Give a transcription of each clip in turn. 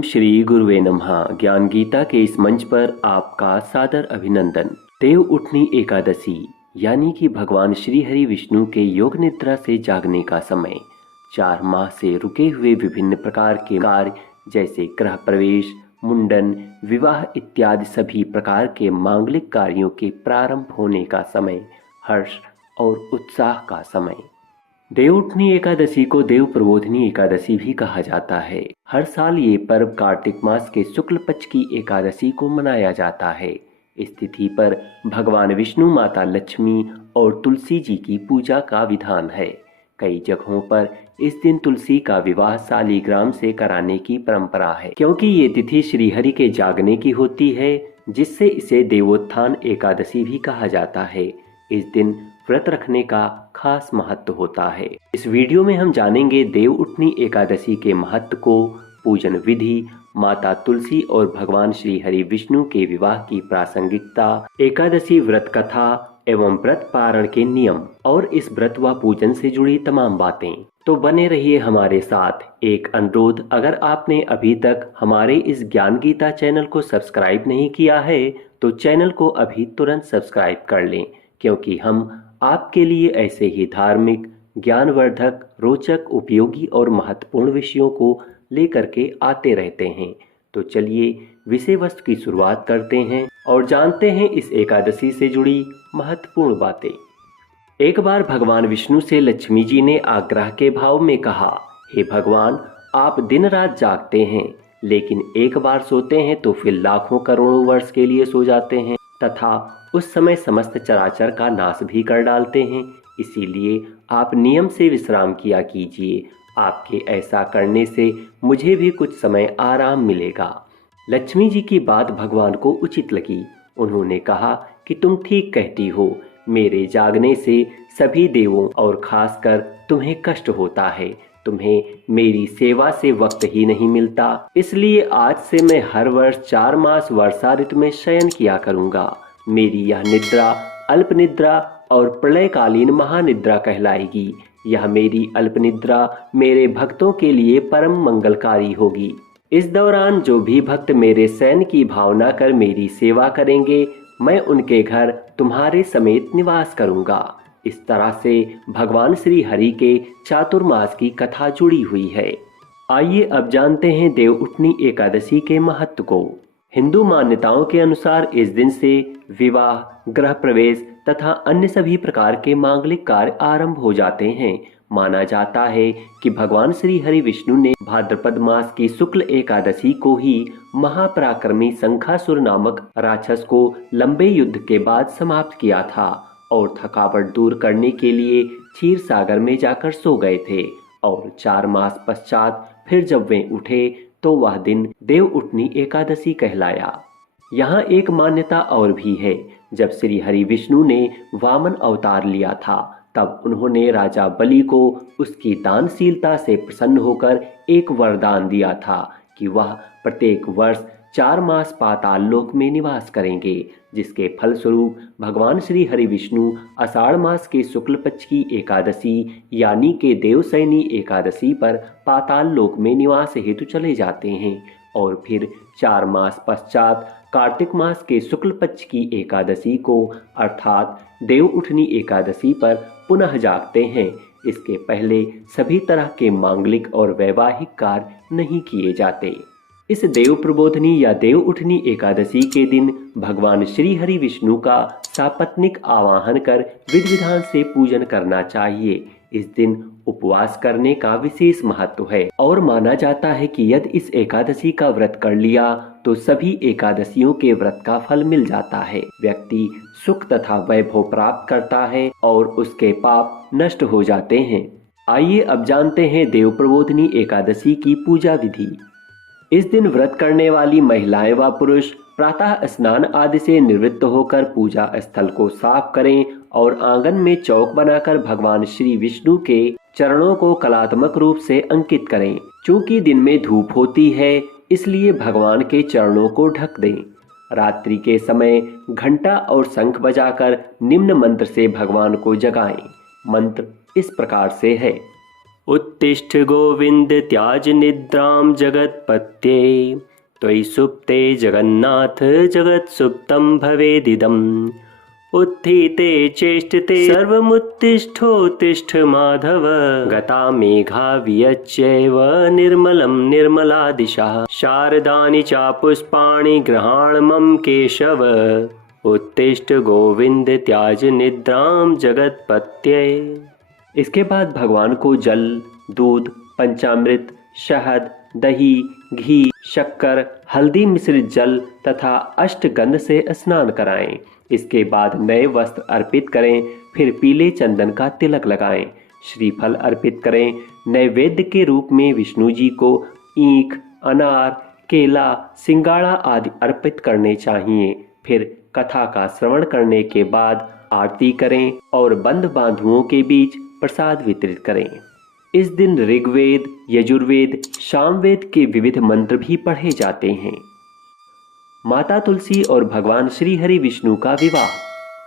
ओम श्री गुरुवे नमः। ज्ञान गीता के इस मंच पर आपका सादर अभिनंदन। देव उठनी एकादशी यानी कि भगवान श्री हरि विष्णु के योग निद्रा से जागने का समय। 4 माह से रुके हुए विभिन्न प्रकार के कार्य जैसे गृह प्रवेश, मुंडन, विवाह इत्यादि सभी प्रकार के मांगलिक कार्यों के प्रारंभ होने का समय, हर्ष और उत्साह का समय। देवउठनी एकादशी को देव प्रबोधिनी एकादशी भी कहा जाता है। हर साल ये पर्व कार्तिक मास के शुक्ल पक्ष की एकादशी को मनाया जाता है। इस तिथि पर भगवान विष्णु, माता लक्ष्मी और तुलसी जी की पूजा का विधान है। कई जगहों पर इस दिन तुलसी का विवाह शालिग्राम से कराने की परंपरा है, क्योंकि ये तिथि श्रीहरि के जागने की होती है, जिससे इसे देवोत्थान एकादशी भी कहा जाता है। इस दिन व्रत रखने का खास महत्व होता है। इस वीडियो में हम जानेंगे देव उठनी एकादशी के महत्व को, पूजन विधि, माता तुलसी और भगवान श्री हरि विष्णु के विवाह की प्रासंगिकता, एकादशी व्रत कथा एवं व्रत पारण के नियम और इस व्रत व पूजन से जुड़ी तमाम बातें। तो बने रहिए हमारे साथ। एक अनुरोध, अगर आपने अभी तक हमारे इस ज्ञान गीता चैनल को सब्सक्राइब नहीं किया है तो चैनल को अभी तुरंत सब्सक्राइब कर लें, क्योंकि हम आपके लिए ऐसे ही धार्मिक, ज्ञानवर्धक, रोचक, उपयोगी और महत्वपूर्ण विषयों को लेकर के आते रहते हैं। तो चलिए विषय वस्तु की शुरुआत करते हैं और जानते हैं इस एकादशी से जुड़ी महत्वपूर्ण बातें। एक बार भगवान विष्णु से लक्ष्मी जी ने आग्रह के भाव में कहा, हे भगवान, आप दिन रात जागते हैं, लेकिन एक बार सोते हैं तो फिर लाखों करोड़ों वर्ष के लिए सो जाते हैं तथा उस समय समस्त चराचर का नाश भी कर डालते हैं। इसीलिए आप नियम से विश्राम किया कीजिए। आपके ऐसा करने से मुझे भी कुछ समय आराम मिलेगा। लक्ष्मी जी की बात भगवान को उचित लगी। उन्होंने कहा कि तुम ठीक कहती हो। मेरे जागने से सभी देवों और खासकर तुम्हें कष्ट होता है। तुम्हें मेरी सेवा से वक्त ही नहीं मिलता। इसलिए आज से मैं हर वर्ष 4 मास वर्षा ऋतु में शयन किया करूंगा। मेरी यह निद्रा अल्प निद्रा और प्रलयकालीन महानिद्रा कहलाएगी। यह मेरी अल्प निद्रा मेरे भक्तों के लिए परम मंगलकारी होगी। इस दौरान जो भी भक्त मेरे शयन की भावना कर मेरी सेवा करेंगे, मैं उनके घर तुम्हारे समेत निवास करूंगा। इस तरह से भगवान श्री हरि के चातुर्मास की कथा जुड़ी हुई है। आइए अब जानते हैं देव उठनी एकादशी के महत्व को। हिंदू मान्यताओं के अनुसार इस दिन से विवाह, गृह प्रवेश तथा अन्य सभी प्रकार के मांगलिक कार्य आरंभ हो जाते हैं। माना जाता है कि भगवान श्री हरि विष्णु ने भाद्रपद मास की शुक्ल एकादशी को ही महापराक्रमी शंखासुर नामक राक्षस को लंबे युद्ध के बाद समाप्त किया था और थकावट दूर करने के लिए क्षीर सागर में जाकर सो गए थे। और 4 मास पश्चात फिर जब वे उठे तो वह दिन देव उठनी एकादशी कहलाया। यहाँ एक मान्यता और भी है। जब श्री हरि विष्णु ने वामन अवतार लिया था, तब उन्होंने राजा बलि को उसकी दानशीलता से प्रसन्न होकर एक वरदान दिया था कि वह प्रत्येक वर्ष 4 मास पाताल लोक में निवास करेंगे, जिसके फलस्वरूप भगवान श्री हरि विष्णु आषाढ़ मास के शुक्ल पक्ष की एकादशी यानी के देवशयनी एकादशी पर पाताल लोक में निवास हेतु चले जाते हैं और फिर 4 मास पश्चात कार्तिक मास के शुक्ल पक्ष की एकादशी को अर्थात देव उठनी एकादशी पर पुनः जागते हैं। इसके पहले सभी तरह के मांगलिक और वैवाहिक कार्य नहीं किए जाते। इस देव प्रबोधनी या देव उठनी एकादशी के दिन भगवान श्री हरि विष्णु का सापत्निक आवाहन कर विधि विधान से पूजन करना चाहिए। इस दिन उपवास करने का विशेष महत्व है और माना जाता है कि यदि इस एकादशी का व्रत कर लिया तो सभी एकादशियों के व्रत का फल मिल जाता है। व्यक्ति सुख तथा वैभव प्राप्त करता है और उसके पाप नष्ट हो जाते हैं। आइए अब जानते हैं देव प्रबोधिनी एकादशी की पूजा विधि। इस दिन व्रत करने वाली महिलाएं व पुरुष प्रातः स्नान आदि से निवृत्त होकर पूजा स्थल को साफ करें और आंगन में चौक बनाकर भगवान श्री विष्णु के चरणों को कलात्मक रूप से अंकित करें। चूंकि दिन में धूप होती है, इसलिए भगवान के चरणों को ढक दें। रात्रि के समय घंटा और शंख बजाकर निम्न मंत्र से भगवान को जगाएं। मंत्र इस प्रकार से है। उत्तिष्ठ गोविंद त्याज निद्रां जगत्पत्ये त्वयि सुप्ते जगन्नाथ जगत् सुप्तं भवेदिदम् उत्थिते चेष्टते सर्वमुत्तिष्ठोत्तिष्ठ माधव गता मेघा वियच्यैव निर्मलं निर्मला दिशा शारदानि च पुष्पाणि गृहाण मम केशव उत्तिष्ठ गोविंद त्याज निद्रां जगत्पत्ये। इसके बाद भगवान को जल, दूध, पंचामृत, शहद, दही, घी, शक्कर, हल्दी मिश्रित जल तथा अष्टगंध से स्नान कराएं। इसके बाद नए वस्त्र अर्पित करें, फिर पीले चंदन का तिलक लगाएं, श्रीफल अर्पित करें। नैवेद्य के रूप में विष्णु जी को ईख, अनार, केला, सिंगाड़ा आदि अर्पित करने चाहिए। फिर कथा का श्रवण करने के बाद आरती करें और बंद बांधुओं के बीच प्रसाद वितरित करें। इस दिन ऋग्वेद, यजुर्वेद, सामवेद के विविध मंत्र भी पढ़े जाते हैं। माता तुलसी और भगवान श्री हरि विष्णु का विवाह।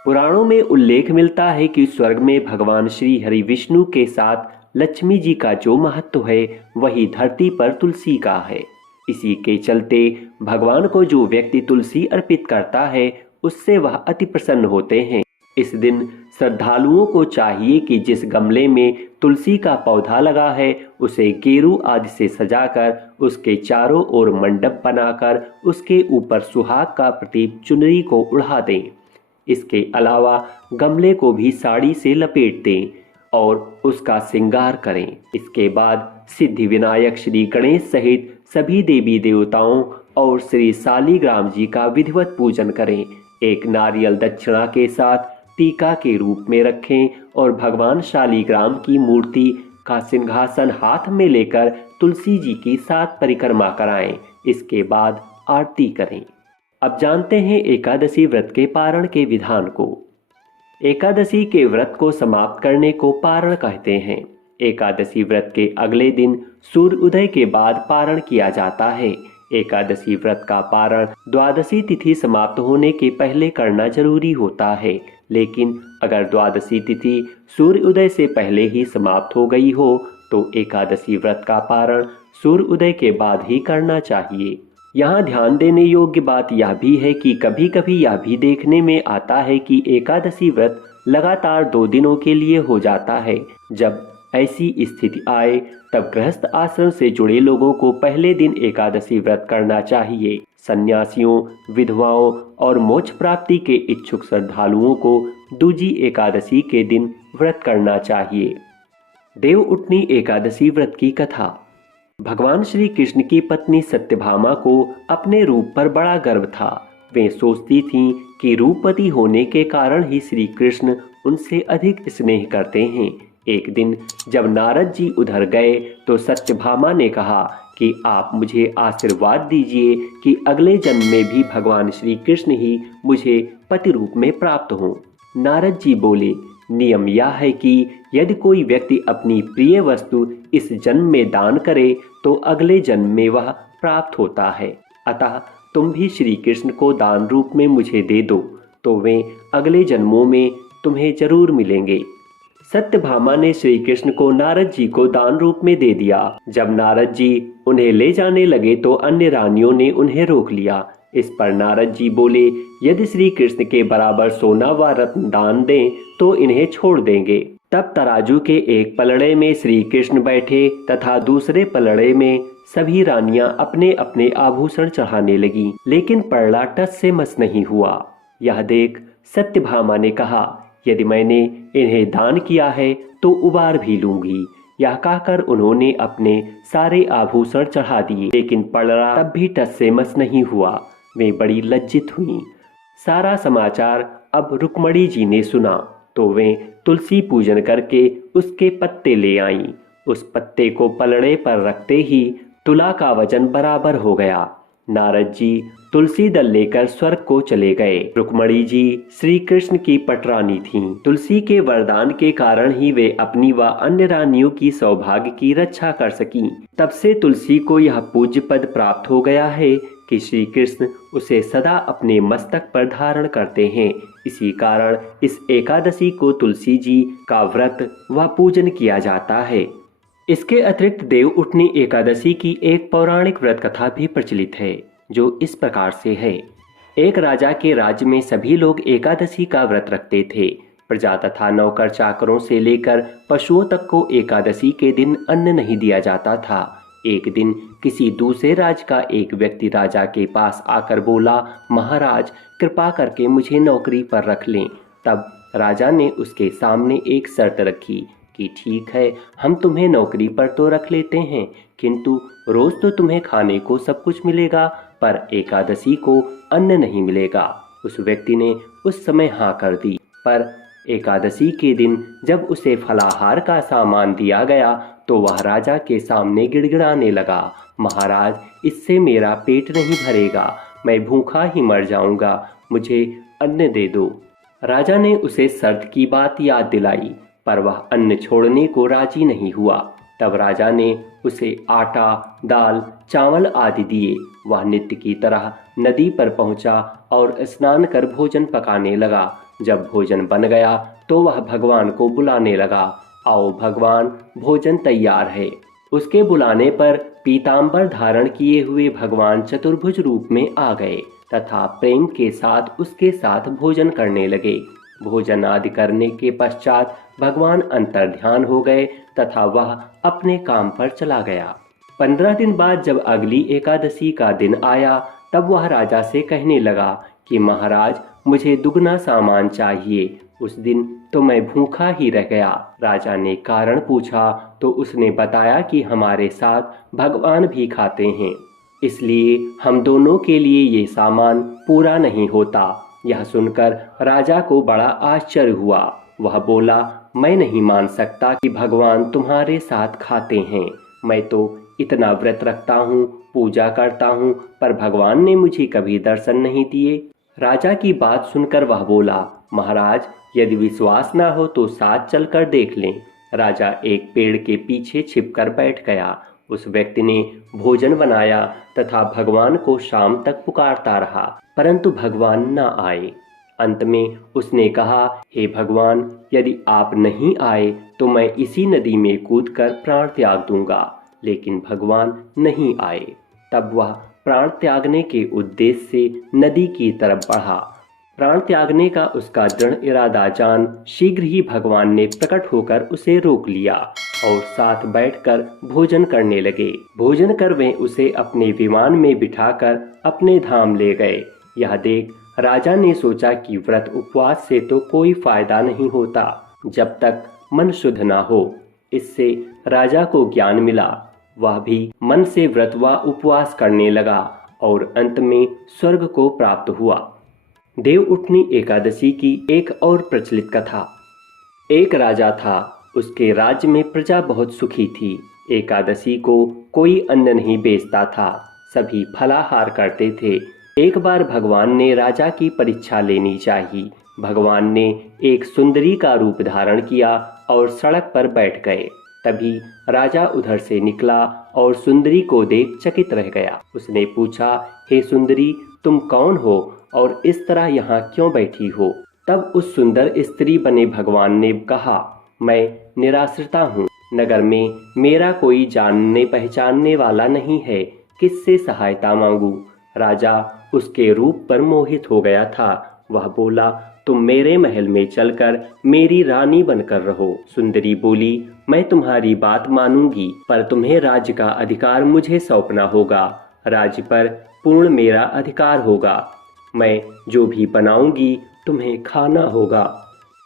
पुराणों में उल्लेख मिलता है कि स्वर्ग में भगवान श्री हरि विष्णु के साथ लक्ष्मी जी का जो महत्व है वही धरती पर तुलसी का है। इसी के चलते भगवान को जो व्यक्ति तुलसी अर्पित करता है उससे वह अति प्रसन्न होते हैं। इस दिन श्रद्धालुओं को चाहिए कि जिस गमले में तुलसी का पौधा लगा है उसे गेरू आदि से सजाकर उसके चारों ओर मंडप बनाकर उसके ऊपर सुहाग का प्रतीक चुनरी को उड़ा दें। इसके अलावा गमले को भी साड़ी से लपेट दें और उसका श्रृंगार करें। इसके बाद सिद्धि विनायक श्री गणेश सहित सभी देवी देवताओं और श्री शालिग्राम जी का विधिवत पूजन करें। एक नारियल दक्षिणा के साथ टीका के रूप में रखें और भगवान शालिग्राम की मूर्ति का सिंहासन हाथ में लेकर तुलसी जी की 7 परिक्रमा कराएं। इसके बाद आरती करें। अब जानते हैं एकादशी व्रत के पारण के विधान को। एकादशी के व्रत को समाप्त करने को पारण कहते हैं। एकादशी व्रत के अगले दिन सूर्य उदय के बाद पारण किया जाता है। एकादशी व्रत का पारण द्वादशी तिथि समाप्त होने के पहले करना जरूरी होता है, लेकिन अगर द्वादशी तिथि सूर्य उदय से पहले ही समाप्त हो गई हो तो एकादशी व्रत का पारण सूर्य उदय के बाद ही करना चाहिए। यहाँ ध्यान देने योग्य बात यह भी है कि कभी कभी यह भी देखने में आता है कि एकादशी व्रत लगातार 2 दिनों के लिए हो जाता है। जब ऐसी स्थिति आए तब गृहस्थ आश्रम से जुड़े लोगों को पहले दिन एकादशी व्रत करना चाहिए। सन्यासियों, विधवाओं और मोक्ष प्राप्ति के इच्छुक श्रद्धालुओं को दूजी एकादशी के दिन व्रत करना चाहिए। देव उठनी एकादशी व्रत की कथा। भगवान श्री कृष्ण की पत्नी सत्यभामा को अपने रूप पर बड़ा गर्व था। वे सोचती थीं कि रूपवती होने के कारण ही श्री कृष्ण उनसे अधिक स्नेह करते हैं। एक दिन जब नारद जी उधर गए तो सत्यभामा ने कहा कि आप मुझे आशीर्वाद दीजिए कि अगले जन्म में भी भगवान श्री कृष्ण ही मुझे पति रूप में प्राप्त हों। नारद जी बोले, नियम यह है कि यदि कोई व्यक्ति अपनी प्रिय वस्तु इस जन्म में दान करे तो अगले जन्म में वह प्राप्त होता है। अतः तुम भी श्री कृष्ण को दान रूप में मुझे दे दो तो वे अगले जन्मों में तुम्हें जरूर मिलेंगे। सत्यभामा ने श्री कृष्ण को नारद जी को दान रूप में दे दिया। जब नारद जी उन्हें ले जाने लगे तो अन्य रानियों ने उन्हें रोक लिया। इस पर नारद जी बोले, यदि श्री कृष्ण के बराबर सोना व रत्न दान दें तो इन्हें छोड़ देंगे। तब तराजू के एक पलड़े में श्री कृष्ण बैठे तथा दूसरे पलड़े में सभी रानियां अपने अपने आभूषण चढ़ाने लगी, लेकिन पलड़ा टस से मस नहीं हुआ। यह देख सत्यभामा ने कहा, यदि मैंने इन्हें दान किया है तो उबार भी लूंगी। यह कहकर उन्होंने अपने सारे आभूषण चढ़ा दिए, लेकिन पलड़ा तब भी टस से मस नहीं हुआ। वे बड़ी लज्जित हुईं। सारा समाचार अब रुक्मणी जी ने सुना तो वे तुलसी पूजन करके उसके पत्ते ले आईं। उस पत्ते को पलड़े पर रखते ही तुला का वजन बराबर हो गया। नारद जी तुलसी दल लेकर स्वर्ग को चले गए। रुक्मणी जी श्री कृष्ण की पटरानी थीं। तुलसी के वरदान के कारण ही वे अपनी व अन्य रानियों की सौभाग्य की रक्षा कर सकीं। तब से तुलसी को यह पूज्य पद प्राप्त हो गया है कि श्री कृष्ण उसे सदा अपने मस्तक पर धारण करते हैं। इसी कारण इस एकादशी को तुलसी जी का व्रत व पूजन किया जाता है। इसके अतिरिक्त देव उठनी एकादशी की एक पौराणिक व्रत कथा भी प्रचलित है, जो इस प्रकार से है। एक राजा के राज्य में सभी लोग एकादशी का व्रत रखते थे। प्रजा तथा नौकर चाकरों से लेकर पशुओं तक को एकादशी के दिन अन्न नहीं दिया जाता था। एक दिन किसी दूसरे राज्य का एक व्यक्ति राजा के पास आकर बोला, महाराज कृपा करके मुझे नौकरी पर रख लें। तब राजा ने उसके सामने एक शर्त रखी कि ठीक है, हम तुम्हें नौकरी पर तो रख लेते हैं, किंतु रोज तो तुम्हें खाने को सब कुछ मिलेगा, पर एकादशी को अन्न नहीं मिलेगा। उस व्यक्ति ने उस समय हाँ कर दी, पर एकादशी के दिन जब उसे फलाहार का सामान दिया गया तो वह राजा के सामने गिड़गिड़ाने लगा, महाराज इससे मेरा पेट नहीं भरेगा, मैं भूखा ही मर जाऊंगा, मुझे अन्न दे दो। राजा ने उसे शर्त की बात याद दिलाई, पर वह अन्न छोड़ने को राजी नहीं हुआ। तब राजा ने उसे आटा, दाल, चावल आदि दिए। वह नित्य की तरह नदी पर पहुंचा और स्नान कर भोजन पकाने लगा। जब भोजन बन गया तो वह भगवान को बुलाने लगा, आओ भगवान भोजन तैयार है। उसके बुलाने पर पीतांबर धारण किए हुए भगवान चतुर्भुज रूप में आ गए तथा प्रेम के साथ उसके साथ भोजन करने लगे। भोजन आदि करने के पश्चात भगवान अंतर्ध्यान हो गए तथा वह अपने काम पर चला गया। 15 दिन बाद जब अगली एकादशी का दिन आया तब वह राजा से कहने लगा कि महाराज मुझे दुगना सामान चाहिए। उस दिन तो मैं भूखा ही रह गया। राजा ने कारण पूछा तो उसने बताया कि हमारे साथ भगवान भी खाते हैं, इसलिए हम दोनों के लिए ये सामान पूरा नहीं होता। यह सुनकर राजा को बड़ा आश्चर्य हुआ। वह बोला, मैं नहीं मान सकता कि भगवान तुम्हारे साथ खाते हैं। मैं तो इतना व्रत रखता हूँ, पूजा करता हूँ, पर भगवान ने मुझे कभी दर्शन नहीं दिए। राजा की बात सुनकर वह बोला, महाराज यदि विश्वास ना हो तो साथ चलकर देख लें। राजा एक पेड़ के पीछे छिपकर बैठ गया। उस व्यक्ति ने भोजन बनाया तथा भगवान को शाम तक पुकारता रहा, परंतु भगवान न आए। अंत में उसने कहा, हे भगवान यदि आप नहीं आए तो मैं इसी नदी में कूदकर प्राण त्याग दूंगा। लेकिन भगवान नहीं आए। तब वह प्राण त्यागने के उद्देश्य से नदी की तरफ बढ़ा। प्राण त्यागने का उसका दृढ़ इरादा जान शीघ्र ही भगवान ने प्रकट होकर उसे रोक लिया और साथ बैठकर भोजन करने लगे। भोजन कर वे उसे अपने विमान में बिठाकर अपने धाम ले गए। यह देख राजा ने सोचा कि व्रत उपवास से तो कोई फायदा नहीं होता जब तक मन शुद्ध ना हो। इससे राजा को ज्ञान मिला। वह भी मन से व्रत व उपवास करने लगा और अंत में स्वर्ग को प्राप्त हुआ। देव उठनी एकादशी की एक और प्रचलित कथा। एक राजा था, उसके राज्य में प्रजा बहुत सुखी थी। एकादशी को कोई अन्न नहीं बेचता था, सभी फलाहार करते थे। एक बार भगवान ने राजा की परीक्षा लेनी चाहिए। भगवान ने एक सुंदरी का रूप धारण किया और सड़क पर बैठ गए। तभी राजा उधर से निकला और सुंदरी को देख चकित रह गया। उसने पूछा, हे सुंदरी तुम कौन हो और इस तरह यहाँ क्यों बैठी हो? तब उस सुंदर स्त्री बने भगवान ने कहा, मैं निराश्रिता हूँ, नगर में मेरा कोई जानने पहचानने वाला नहीं है, किससे सहायता मांगू? राजा उसके रूप पर मोहित हो गया था। वह बोला, तुम मेरे महल में चलकर मेरी रानी बनकर रहो। सुंदरी बोली, मैं तुम्हारी बात मानूंगी, पर तुम्हें राज्य का अधिकार मुझे सौंपना होगा। राज्य पर पूर्ण मेरा अधिकार होगा। मैं जो भी बनाऊंगी तुम्हें खाना होगा।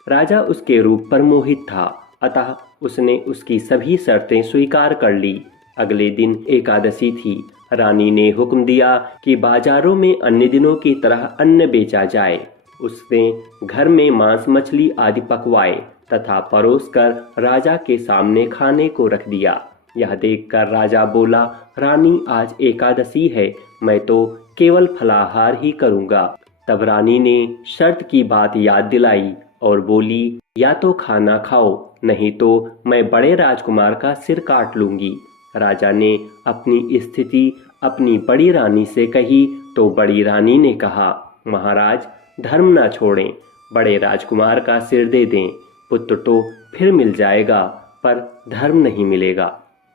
राजा उसके रूप पर मोहित था, अतः उसने उसकी सभी शर्तें स्वीकार कर ली। अगले दिन एकादशी थी। रानी ने हुक्म दिया कि बाजारों में अन्य दिनों की तरह अन्न बेचा जाए। उसने घर में मांस मछली आदि पकवाए तथा परोसकर राजा के सामने खाने को रख दिया। यह देखकर राजा बोला, रानी आज एकादशी है, मैं तो केवल फलाहार ही करूंगा। तब रानी ने शर्त की बात याद दिलाई और बोली, या तो खाना खाओ, नहीं तो मैं बड़े राजकुमार का सिर काट लूंगी। राजा ने अपनी स्थिति अपनी बड़ी रानी से कही तो बड़ी रानी ने कहा, महाराज धर्म ना छोड़ें, बड़े राजकुमार का सिर दे दें। पुत्र तो फिर मिल जाएगा पर धर्म नहीं मिलेगा।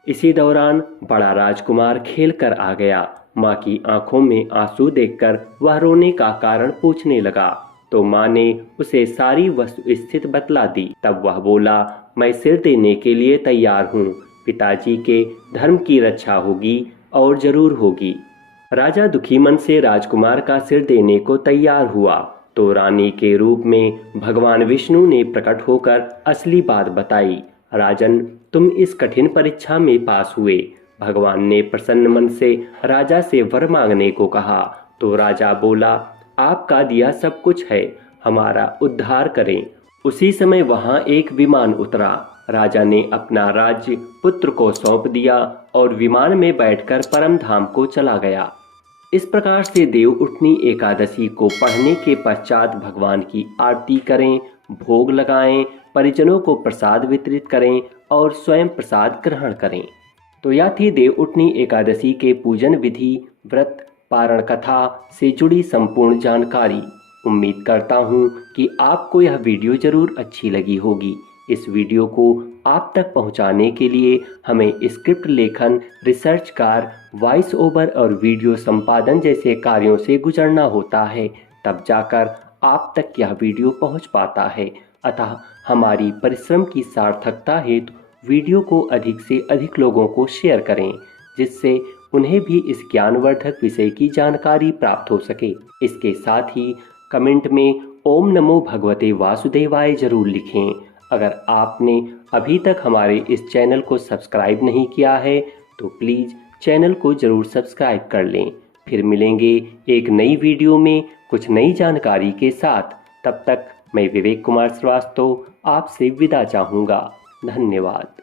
इसी दौरान बड़ा राजकुमार खेल कर आ गया। माँ की आंखों में आंसू देखकर वह रोने का कारण पूछने लगा, तो माँ ने उसे सारी वस्तुस्थिति बतला दी। तब वह बोला, मैं सिर देने के लिए तैयार हूँ। पिताजी के धर्म की रक्षा होगी और जरूर होगी। राजा दुखी मन से राजकुमार का सिर देने को तैयार हुआ, तो रानी के रूप में भगवान विष्णु ने प्रकट होकर असली बात बताई। राजन, तुम इस कठिन परीक्षा में पास हुए। भगवान ने प्रसन्न मन से राजा से वर मांगने को कहा, तो राजा बोला, आपका दिया सब कुछ है, हमारा उद्धार करें। उसी समय वहां एक विमान उतरा। राजा ने अपना राज्य पुत्र को सौंप दिया और विमान में बैठकर परम धाम को चला गया। इस प्रकार से देव उठनी एकादशी को पढ़ने के पश्चात भगवान की आरती करें, भोग लगाएं, परिजनों को प्रसाद वितरित करें और स्वयं प्रसाद ग्रहण करें। तो यह थी देव उठनी एकादशी के पूजन विधि, व्रत, पारण कथा से जुड़ी संपूर्ण जानकारी। उम्मीद करता हूँ कि आपको यह वीडियो जरूर अच्छी लगी होगी। इस वीडियो को आप तक पहुंचाने के लिए हमें स्क्रिप्ट लेखन, रिसर्च कार्य, वॉइस ओवर और वीडियो संपादन जैसे कार्यों से गुजरना होता है, तब जाकर आप तक यह वीडियो पहुंच पाता है। अतः हमारी परिश्रम की सार्थकता हेतु वीडियो को अधिक से अधिक लोगों को शेयर करें, जिससे उन्हें भी इस ज्ञानवर्धक विषय की जानकारी प्राप्त हो सके। इसके साथ ही कमेंट में ओम नमो भगवते वासुदेवाय जरूर लिखें। अगर आपने अभी तक हमारे इस चैनल को सब्सक्राइब नहीं किया है तो प्लीज़ चैनल को ज़रूर सब्सक्राइब कर लें। फिर मिलेंगे एक नई वीडियो में कुछ नई जानकारी के साथ। तब तक मैं विवेक कुमार श्रीवास्तव आपसे विदा चाहूँगा। धन्यवाद।